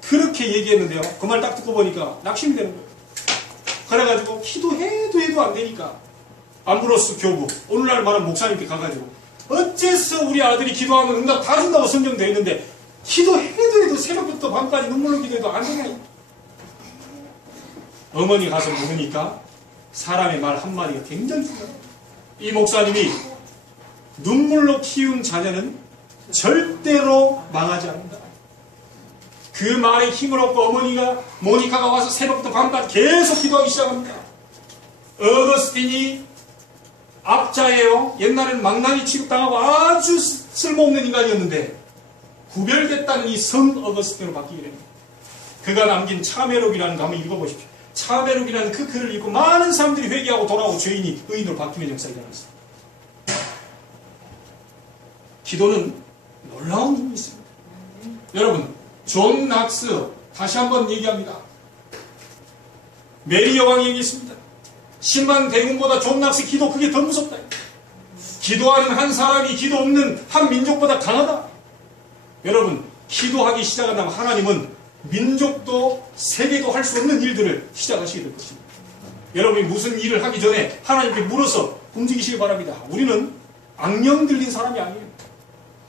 그렇게 얘기했는데요. 그 말 딱 듣고 보니까 낙심이 되는 거예요. 그래가지고 기도해도 안 되니까 암브로스 교부 오늘날 말한 목사님께 가가지고 어째서 우리 아들이 기도하면 응답 다 준다고 성경되어 있는데 기도해도 새벽부터 밤까지 눈물로 기도해도 안 되냐. 어머니 가서 물으니까 사람의 말 한마디가 굉장히 중요해요. 이 목사님이 눈물로 키운 자녀는 절대로 망하지 않는다. 그 말에 힘을 얻고 모니카가 와서 새벽부터 밤까지 계속 기도하기 시작합니다. 어거스틴이 압자예요. 옛날에는 망나니 취급당하고 아주 쓸모없는 인간이었는데 구별됐다는 이 성 어거스틴으로 바뀌게 됩니다. 그가 남긴 참회록이라는 거 한번 읽어보십시오. 참회록이라는 그 글을 읽고 많은 사람들이 회개하고 돌아오고 죄인이 의인으로 바뀌는 역사가 일어났습니다. 기도는 놀라운 힘이 있습니다. 여러분, 존 낙스 다시 한번 얘기합니다. 메리 여왕이 얘기했습니다. 10만 대군보다 존 낙스 기도 그게 더 무섭다. 기도하는 한 사람이 기도 없는 한 민족보다 강하다. 여러분, 기도하기 시작한다면 하나님은 민족도 세계도 할 수 없는 일들을 시작하시게 될 것입니다. 여러분이 무슨 일을 하기 전에 하나님께 물어서 움직이시기 바랍니다. 우리는 악령 들린 사람이 아니에요.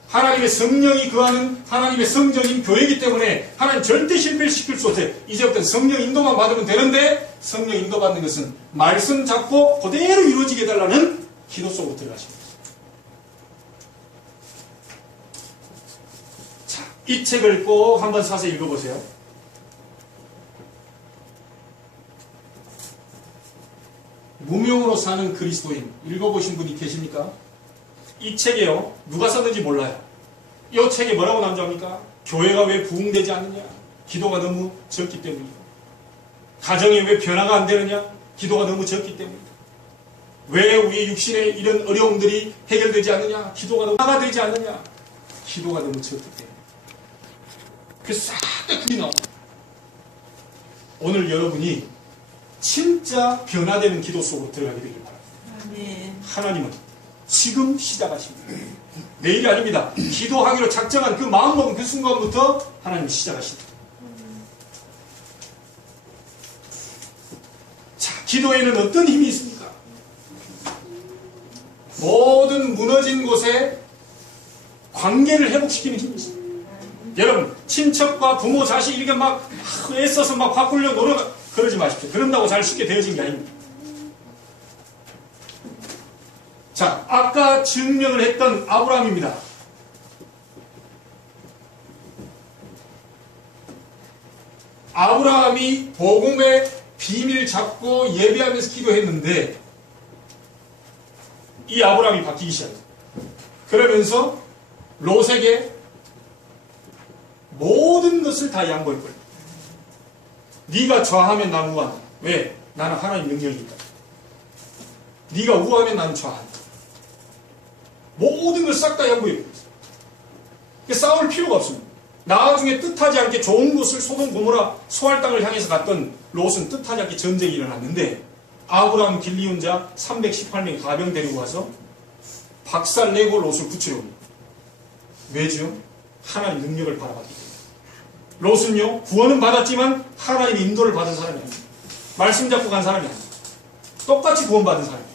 하나님의 성령이 거하는 하나님의 성전인 교회이기 때문에 하나님 절대 실패시킬 수 없어요. 이제부터는 성령 인도만 받으면 되는데 성령 인도받는 것은 말씀 잡고 그대로 이루어지게 해달라는 기도 속으로 들어가십니다. 자, 이 책을 꼭 한번 사서 읽어보세요. 무명으로 사는 그리스도인 읽어보신 분이 계십니까? 이 책이요, 누가 썼는지 몰라요. 이 책에 뭐라고 남자합니까? 교회가 왜 부흥되지 않느냐? 기도가 너무 적기 때문이다. 가정에 왜 변화가 안 되느냐? 기도가 너무 적기 때문이다. 왜 우리 육신의 이런 어려움들이 해결되지 않느냐? 기도가 너무 하가 되지 않느냐? 기도가 너무 적기 때문이다. 그래서 싹 다 그게 나옵니다. 오늘 여러분이 진짜 변화되는 기도 속으로 들어가게 되길 바랍니다. 하나님은 지금 시작하십니다. 내일이 아닙니다. 기도하기로 작정한 그 마음먹은 그 순간부터 하나님 시작하십니다. 자, 기도에는 어떤 힘이 있습니까? 모든 무너진 곳에 관계를 회복시키는 힘이 있습니다. 여러분, 친척과 부모, 자식 이렇게 막 애써서 막 바꾸려고 그러지 마십시오. 그런다고 잘 쉽게 되어진 게 아닙니다. 자, 아까 증명을 했던 아브라함입니다. 아브라함이 복음의 비밀 잡고 예배하면서 기도했는데 이 아브라함이 바뀌기 시작합니다. 그러면서 롯에게 모든 것을 다 양보했거든요. 네가 좌하면 나는 우한다. 왜? 나는 하나님 능력이니까. 네가 우하면 나는 좌한다. 모든 걸 싹 다 양보했어요. 싸울 필요가 없습니다. 나중에 뜻하지 않게 좋은 곳을 소돔 고모라 소할 땅을 향해서 갔던 롯은 뜻하지 않게 전쟁이 일어났는데 아브라함 길리온자 318명의 가병 데리고 와서 박살내고 롯을 구치려 옵니다. 왜죠? 하나님 능력을 바라봤기 때문에. 롯은요, 구원은 받았지만 하나님의 인도를 받은 사람이 아닙니다. 말씀 잡고 간 사람이 아닙니다. 똑같이 구원받은 사람이에요.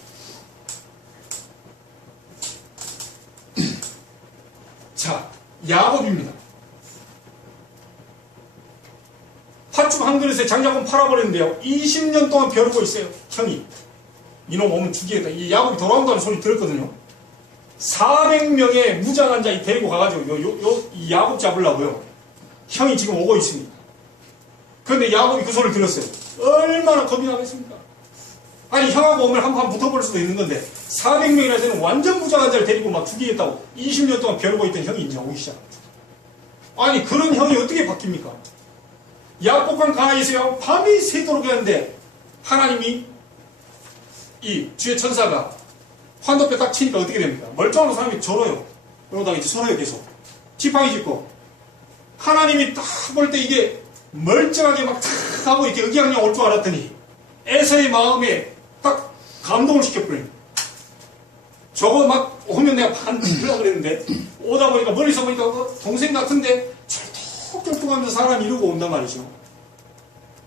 자, 야곱입니다. 팥죽 한 그릇에 장작은 팔아버렸는데요. 20년 동안 벼르고 있어요. 형이. 이놈 오면 죽이겠다. 이 야곱이 돌아온다는 소리 들었거든요. 400명의 무장한 자 데리고 가가지고 이 야곱 잡으려고요. 형이 지금 오고 있습니다. 그런데 야곱이 그 소리를 들었어요. 얼마나 겁이 나겠습니까? 아니, 형하고 오면 한판 붙어볼 수도 있는 건데 400명이나 되는 완전 무장한 자를 데리고 막 죽이겠다고 20년 동안 벼르고 있던 형이 이제 오기 시작합니다. 아니, 그런 형이 어떻게 바뀝니까? 야곱강 강에서요 밤이 새도록 하는데 하나님이 이 주의 천사가 환도뼈 딱 치니까 어떻게 됩니까? 멀쩡한 사람이 절어요. 그러다가 이제 설어요. 계속 지팡이 짚고 하나님이 딱 볼 때 이게 멀쩡하게 막 탁 하고 이렇게 의기양양 올 줄 알았더니 에서의 마음에 딱 감동을 시켜버립니다. 저거 막 오면 내가 반 죽으려고 그랬는데 오다 보니까 멀리서 보니까 동생 같은데 쩔뚝쩔뚝하면서 사람이 이러고 온단 말이죠.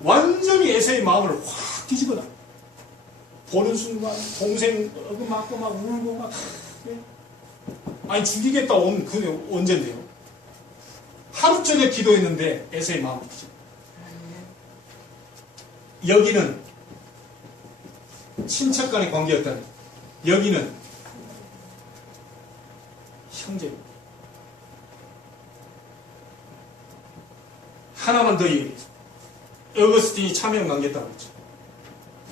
완전히 에서의 마음을 확 뒤집어놔. 보는 순간 동생 맞고 막 울고 막 아니 죽이겠다 온 그게 언젠데요. 하루 전에 기도했는데 에서의 마음을 뒤집어. 여기는 친척 간의 관계였다면 여기는 형제입니다. 하나만 더 얘기해서 어거스틴이 참여를 남겼다고 했죠.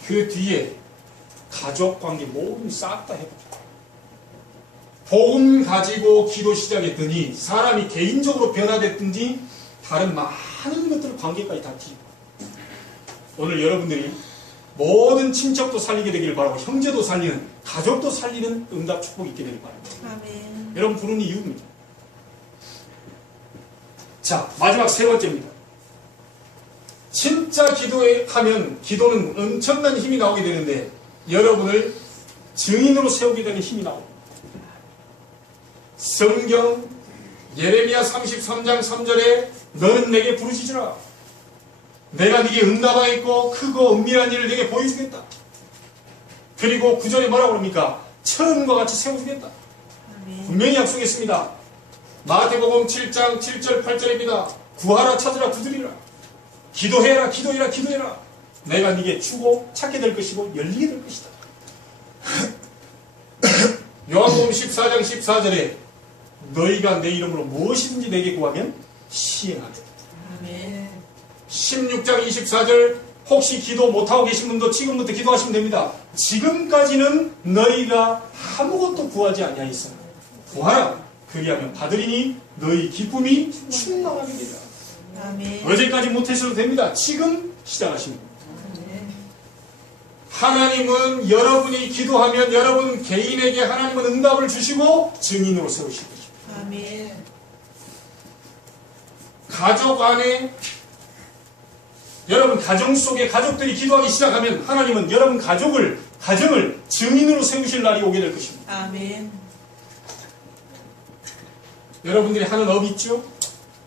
그 뒤에 가족관계 모든 싹 다 해보죠. 복음 가지고 기도 시작했더니 사람이 개인적으로 변화됐든지 다른 많은 것들 관계까지 다 뒤집어. 오늘 여러분들이 모든 친척도 살리게 되기를 바라고 형제도 살리는 가족도 살리는 응답 축복이 있게 되길 바랍니다. 아멘. 여러분 부르는 이유입니다. 자, 마지막 세 번째입니다. 진짜 기도하면 기도는 엄청난 힘이 나오게 되는데 여러분을 증인으로 세우게 되는 힘이 나옵니다. 성경 예레미야 33장 3절에 너는 내게 부르짖으라. 내가 네게 응답하겠고 크고 은밀한 일을 네게 보여주겠다. 그리고 9절에 뭐라고 그럽니까? 처음과 같이 세워주겠다. 아멘. 분명히 약속했습니다. 마태복음 7장 7절 8절입니다. 구하라 찾으라 두드리라. 기도해라 기도해라 기도해라. 내가 네게 주고 찾게 될 것이고 열리게 될 것이다. 요한복음 14장 14절에 너희가 내 이름으로 무엇이든지 내게 구하면 시행하리라. 아멘. 16장 24절 혹시 기도 못하고 계신 분도 지금부터 기도하시면 됩니다. 지금까지는 너희가 아무것도 구하지 아니하였으나 구하라. 그리하면 받으리니 너희 기쁨이 충만하게 되리라. 아멘. 어제까지 못했어도 됩니다. 지금 시작하십니다. 하나님은 여러분이 기도하면 여러분 개인에게 하나님은 응답을 주시고 증인으로 세우실 것입니다. 아멘. 가족 안에 여러분 가정 속에 가족들이 기도하기 시작하면 하나님은 여러분 가정을 증인으로 세우실 날이 오게 될 것입니다. 아멘. 여러분들이 하는 업 있죠?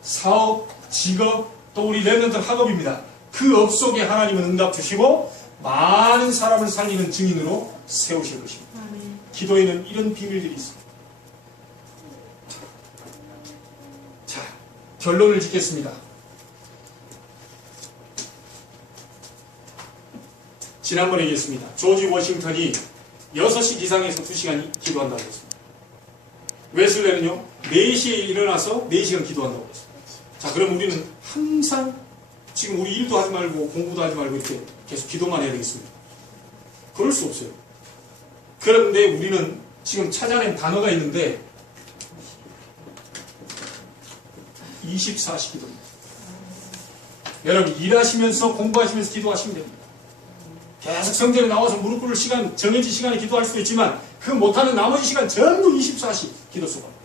사업, 직업, 또 우리 렘넌트 학업입니다. 그 업 속에 하나님은 응답 주시고 많은 사람을 살리는 증인으로 세우실 것입니다. 아멘. 기도에는 이런 비밀들이 있습니다. 자, 결론을 짓겠습니다. 지난번에 얘기했습니다. 조지 워싱턴이 6시 기상에서 2시간 기도한다고 했습니다. 웨슬레는요 4시에 일어나서 4시간 기도한다고 했습니다. 자, 그럼 우리는 항상 지금 우리 일도 하지 말고 공부도 하지 말고 이렇게 계속 기도만 해야 되겠습니다. 그럴 수 없어요. 그런데 우리는 지금 찾아낸 단어가 있는데 24시 기도입니다. 여러분 일하시면서 공부하시면서 기도하시면 됩니다. 계속 성전에 나와서 무릎 꿇을 시간, 정해진 시간에 기도할 수도 있지만 그 못하는 나머지 시간 전부 24시 기도 속합니다.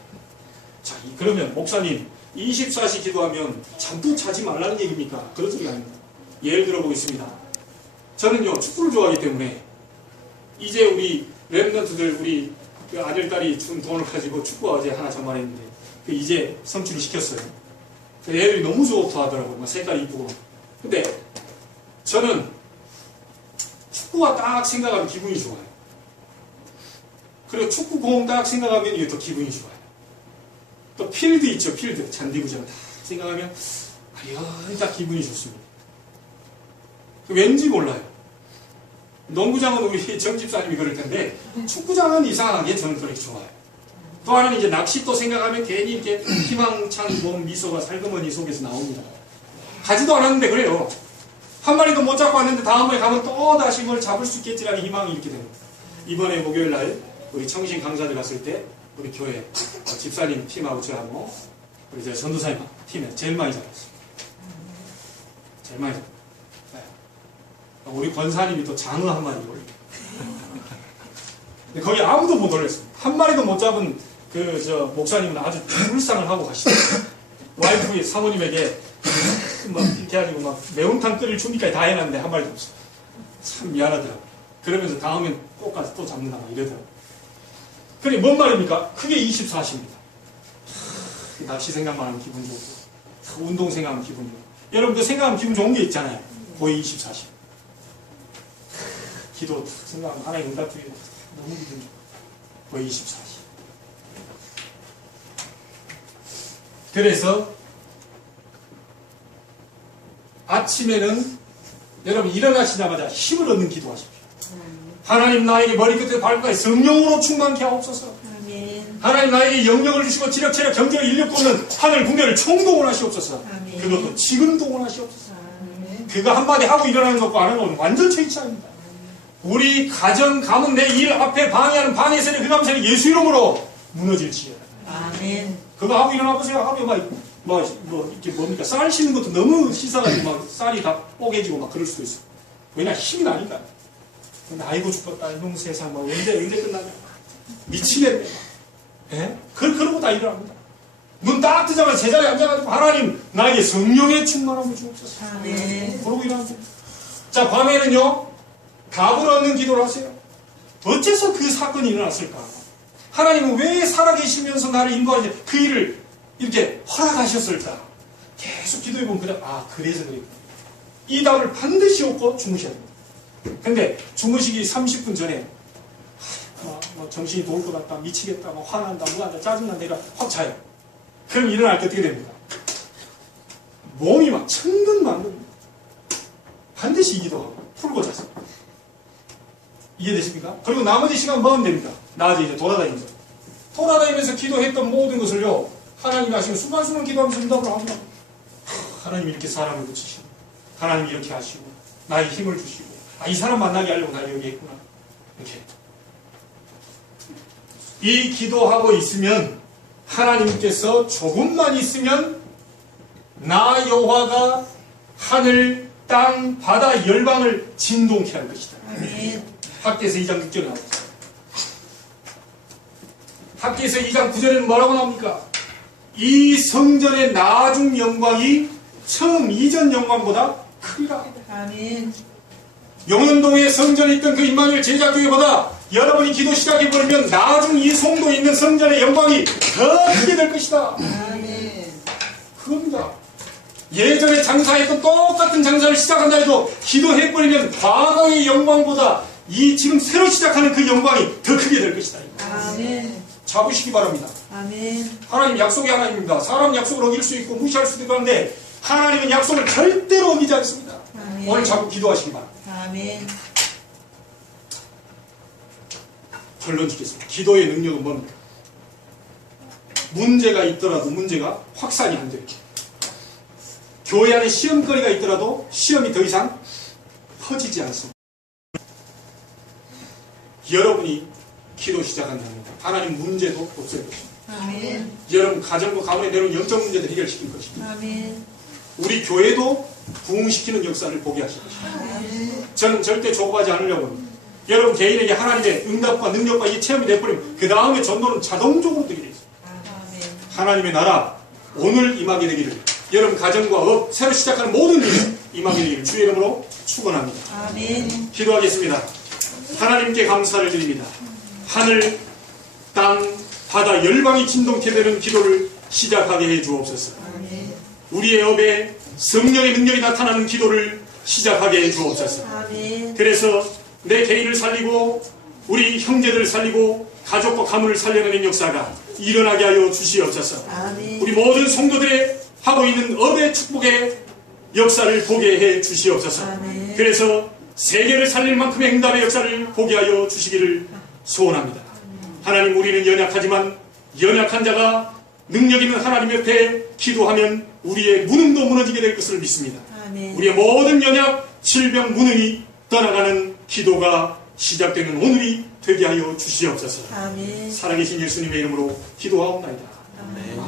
자, 그러면 목사님 24시 기도하면 잠도 자지 말라는 얘기입니까? 그런 소리가 아닙니다. 예를 들어 보겠습니다. 저는요 축구를 좋아하기 때문에 이제 우리 렘넌트들 우리 그 아들 딸이 준 돈을 가지고 축구 어제 하나 전만했는데 그 이제 성취를 시켰어요. 그 애들이 너무 좋다하더라고요. 막 색깔이 이쁘고. 근데 저는 축구가 딱 생각하면 기분이 좋아요. 그리고 축구공 딱 생각하면 이게 더 기분이 좋아요. 또 필드 있죠, 필드. 잔디구장 딱 생각하면 딱 기분이 좋습니다. 왠지 몰라요. 농구장은 우리 정집사님이 그럴 텐데 축구장은 이상하게 저는 그렇게 좋아요. 또 하나는 이제 낚시 또 생각하면 괜히 이렇게 희망찬 몸 미소가 살그머니 속에서 나옵니다. 가지도 않았는데 그래요. 한 마리도 못 잡고 왔는데 다음에 가면 또 다시 뭘 잡을 수 있겠지라는 희망이 이렇게 됩니다. 이번에 목요일 날 우리 청신 강사들 갔을 때 우리 교회 집사님 팀하고 저하고 우리 저 전도사님 팀에 제일 많이 잡았어요. 제일 많이 잡았어요. 네. 우리 권사님이 또 장어 한 마리 올려. 거기 아무도 못 올렸어요. 한 마리도 못 잡은 그 저 목사님은 아주 불쌍을 하고 가시더라고요. 와이프의 사모님에게 막 이렇게 해가지고 막 매운탕 끓일 준비까지 다 해놨는데 한 마리도 없어요. 참 미안하더라고요. 그러면서 다음엔 꼭 가서 또 잡는다 막 이러더라고요. 그게 뭔 말입니까? 그게 24시입니다. 낚시 생각만 하면 기분 좋고 운동 생각하면 기분 좋고 여러분들 생각하면 기분 좋은 게 있잖아요. 거의 24시. 기도 생각하면 하나님 응답 주기로 너무 기분 좋고 거의 24시. 그래서 아침에는 여러분 일어나시자마자 힘을 얻는 기도하십시오. 하나님 나에게 머리끝에 발끝까지 성령으로 충만케 하옵소서. 아멘. 하나님 나에게 영역을 주시고 지력, 체력, 경제를 인력 꽂는 하늘 군대를 총동원하시옵소서. 아멘. 그것도 지금 동원하시옵소서. 아멘. 그거 한마디 하고 일어나는 것과 안 하는 건 완전 차이 차이입니다. 우리 가정, 가문, 내 일 앞에 방해하는 방해세력, 그 감세력 예수 이름으로 무너질지어다. 아멘. 그거 하고 일어나 보세요. 하면 이렇게 뭡니까? 쌀 씻는 것도 너무 씻어가지고 막 쌀이 다 뽀개지고 막 그럴 수도 있어. 왜냐? 힘이 나니까. 아이고 죽겠다. 이놈 세상 뭐 언제 끝나냐. 미치겠네. 예? 그러고 다 일어납니다. 눈 딱 뜨자마자 제자리에 앉아가지고 하나님 나에게 성령의 충만함을 주옵소서. 아멘. 그러고 일어납니다. 자, 밤에는요. 답을 얻는 기도를 하세요. 어째서 그 사건이 일어났을까? 하나님은 왜 살아계시면서 나를 인도하지 그 일을 이렇게 허락하셨을까? 계속 기도해보면 그래서 그래. 이 답을 반드시 얻고 주무셔야 됩니다. 근데 주무시기 30분 전에 정신이 돌 것 같다, 미치겠다, 화난다, 뭐한다, 짜증난다 이런 확 자요. 그럼 일어날 때 어떻게 됩니까? 몸이 막 천근만근입니다. 반드시 기도하고 풀고 자세요. 이해되십니까? 그리고 나머지 시간 뭐 하면 됩니까? 낮에 이제 돌아다니면서 기도했던 모든 것을요 하나님이 하시면 순간순간 기도하면서 응답을 합니다. 하나님이 이렇게 사람을 붙이시고 하나님이 이렇게 하시고 나의 힘을 주시고 이 사람 만나게 하려고 나 여기 했구나. 이렇게 이 기도하고 있으면 하나님께서 조금만 있으면 나 여호와가 하늘, 땅, 바다, 열방을 진동케 할 것이다. 아멘. 학기에서 2장 6절에 나옵니다. 학기에서 2장 9절에는 뭐라고 나옵니까? 이 성전의 나중 영광이 처음 이전 영광보다 크리라. 아멘. 용현동에 성전에 있던 그 임마누엘 제자교회보다 여러분이 기도 시작해버리면 나중 이 송도에 있는 성전의 영광이 더 크게 될 것이다. 아멘. 그겁니다. 예전에 장사했던 똑같은 장사를 시작한다 해도 기도해버리면 과거의 영광보다 이 지금 새로 시작하는 그 영광이 더 크게 될 것이다. 아멘. 잡으시기 바랍니다. 아멘. 하나님 약속이 하나님입니다. 사람 약속을 어길 수 있고 무시할 수도 있고 한데 하나님은 약속을 절대로 어기지 않습니다. 아멘. 오늘 자꾸 기도하시기 바랍니다. 아멘. 결론 짓겠습니다. 기도의 능력은 뭡니까? 문제가 있더라도 문제가 확산이 안 돼요. 교회 안에 시험거리가 있더라도 시험이 더 이상 퍼지지 않습니다. 여러분이 기도 시작한답니다. 하나님 문제도 없앨 것입니다. 아멘. 여러분 가정과 가문에 내려온 영적 문제들 해결시킬 것입니다. 아멘. 우리 교회도 부흥시키는 역사를 보게 하실 것입니다. 아멘. 저는 절대 조급하지 않으려고 합니다. 여러분 개인에게 하나님의 응답과 능력과 이 체험이 돼버리면 그 다음에 전도는 자동적으로 되게 되어 있습니다. 아멘. 하나님의 나라 오늘 임하게 되기를 여러분 가정과 업 새로 시작하는 모든 일에 임하게 되기를 주의 이름으로 축원합니다. 아멘. 기도하겠습니다. 하나님께 감사를 드립니다. 하늘, 땅, 바다, 열방이 진동케 되는 기도를 시작하게 해 주옵소서. 아멘. 우리의 업에 성령의 능력이 나타나는 기도를 시작하게 해 주옵소서. 아멘. 그래서 내 개인을 살리고 우리 형제들을 살리고 가족과 가문을 살려내는 역사가 일어나게 하여 주시옵소서. 아멘. 우리 모든 성도들의 하고 있는 업의 축복의 역사를 보게 해 주시옵소서. 아멘. 그래서 세계를 살릴 만큼의 응답의 역사를 보게 하여 주시기를 소원합니다. 하나님 우리는 연약하지만 연약한 자가 능력 있는 하나님 옆에 기도하면 우리의 무능도 무너지게 될 것을 믿습니다. 아멘. 우리의 모든 연약, 질병, 무능이 떠나가는 기도가 시작되는 오늘이 되게 하여 주시옵소서. 아멘. 살아계신 예수님의 이름으로 기도하옵나이다. 아멘.